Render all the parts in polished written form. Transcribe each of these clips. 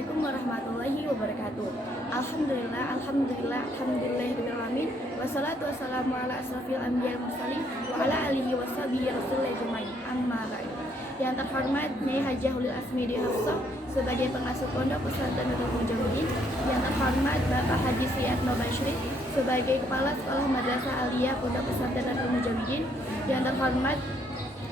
Assalamualaikum warahmatullahi wabarakatuh. Alhamdulillahirobbilalamin. Wassalatu wassalamu ala asrofil anbiya wal mursalin wa ala alihi washabihi rasulillah ajmain. Amma ba'd. Yang terhormat Nyai Hajah Ulil Asmidi Hafsah sebagai pengasuh Pondok Pesantren Nurul Mujawidin, yang terhormat Bapak Haji Suyatno Bashri sebagai Kepala Sekolah Madrasah Aliyah Pondok Pesantren Nurul Mujawidin, yang terhormat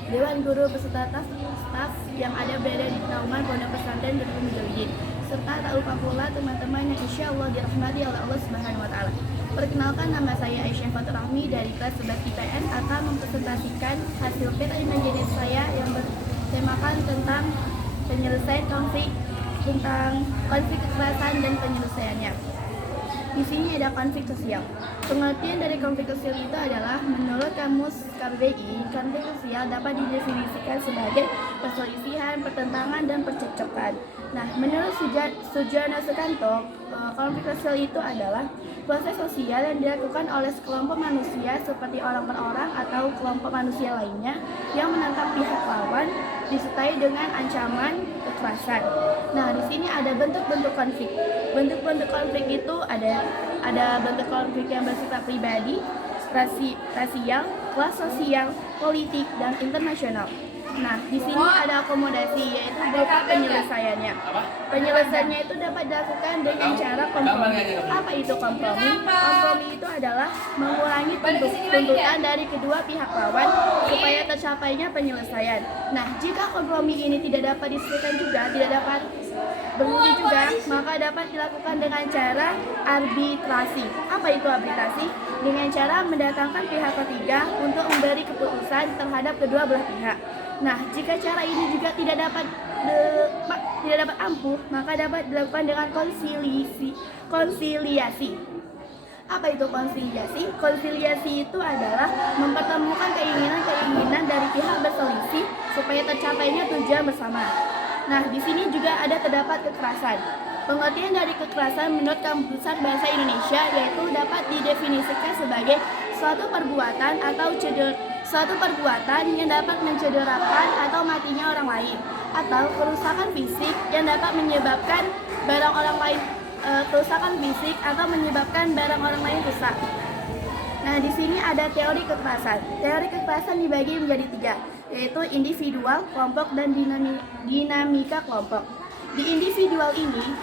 Dewan Guru beserta staf yang berada di naungan Pondok Pesantren Nurul Mujawidin, serta tak lupa pula teman-teman yang insya Allah dirahmati oleh Allah Subhanahu wa Ta'ala. Perkenalkan, nama saya Aisyah Fatur Rahmi dari kelas 11 IPN akan mempresentasikan hasil peta imajinis saya yang bertemakan tentang penyelesaian konflik kekerasan dan penyelesaiannya. Di sini ada konflik sosial. Pengertian dari konflik sosial itu adalah, menurut Kamus KBBI, konflik sosial dapat didefinisikan sebagai perselisihan, pertentangan, dan percekcokan. Nah, menurut Sujarno Sukanto, konflik sosial itu adalah proses sosial yang dilakukan oleh sekelompok manusia seperti orang per orang atau kelompok manusia lainnya yang menangkap pihak lawan disertai dengan ancaman kekerasan. Nah, di sini ada bentuk-bentuk konflik. Bentuk-bentuk konflik itu ada bentuk konflik yang bersifat pribadi, rasial, kelas sosial, politik, dan internasional. Nah, di sini ada akomodasi, yaitu berupa penyelesaiannya. Penyelesaiannya itu dapat dilakukan dengan cara kompromi. Apa itu kompromi? Kompromi itu adalah mengurangi tuntutan dari kedua pihak lawan supaya tercapainya penyelesaian. Nah, jika kompromi ini tidak dapat diselesaikan juga, tidak dapat berwujud juga, maka dapat dilakukan dengan cara arbitrasi. Apa itu arbitrasi? Dengan cara mendatangkan pihak ketiga untuk memberi keputusan terhadap kedua belah pihak. Nah, jika cara ini juga tidak dapat ampuh, maka dapat dilakukan dengan konsiliasi. Apa itu konsiliasi? Konsiliasi itu adalah mempertemukan keinginan dari pihak berselisih supaya tercapainya tujuan bersama. Nah, di sini juga terdapat kekerasan. Pengertian dari kekerasan menurut Kampusan Bahasa Indonesia yaitu dapat didefinisikan sebagai suatu perbuatan yang dapat mencederakan atau matinya orang lain, atau kerusakan fisik yang dapat menyebabkan barang orang lain rusak. Nah, di sini ada teori kekerasan. Teori kekerasan dibagi menjadi 3, yaitu individual, kelompok, dan dinamika kelompok. Di individual ini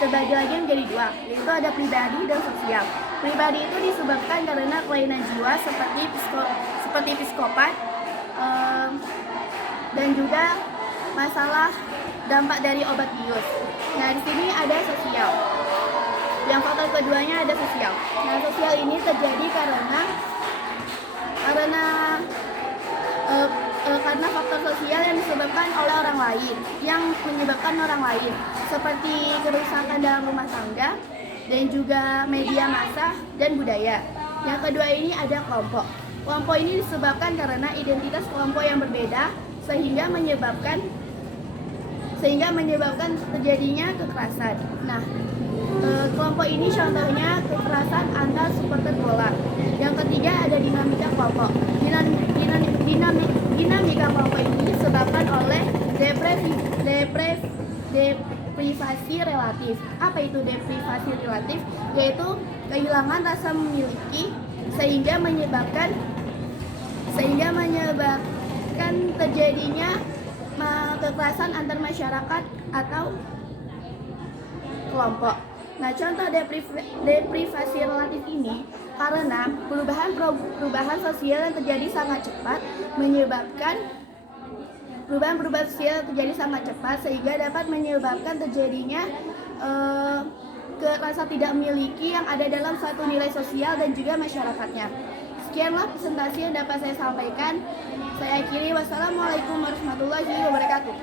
terbagi lagi menjadi 2, yaitu ada pribadi dan sosial. Pribadi itu disebabkan karena kelainan jiwa seperti psikopat, dan juga masalah dampak dari obat bius. Nah, di sini ada sosial. Yang faktor keduanya ada sosial. Nah, sosial ini terjadi karena faktor sosial yang disebabkan oleh orang lain, seperti kerusakan dalam rumah tangga dan juga media massa dan budaya. Yang kedua ini ada kelompok. Kelompok ini disebabkan karena identitas kelompok yang berbeda sehingga menyebabkan terjadinya kekerasan. Nah, kelompok ini contohnya kekerasan antar supporter bola. Yang ketiga ada dinamika kelompok. Dinamika kelompok ini disebabkan oleh deprivasi relatif. Apa itu deprivasi relatif? Yaitu kehilangan rasa memiliki sehingga menyebabkan terjadinya kekerasan antar masyarakat atau kelompok. Nah, contoh deprivasi relatif ini karena perubahan sosial yang terjadi sangat cepat sehingga dapat menyebabkan terjadinya rasa tidak memiliki yang ada dalam suatu nilai sosial dan juga masyarakatnya. Sekianlah presentasi yang dapat saya sampaikan. Saya akhiri. Wassalamualaikum warahmatullahi wabarakatuh.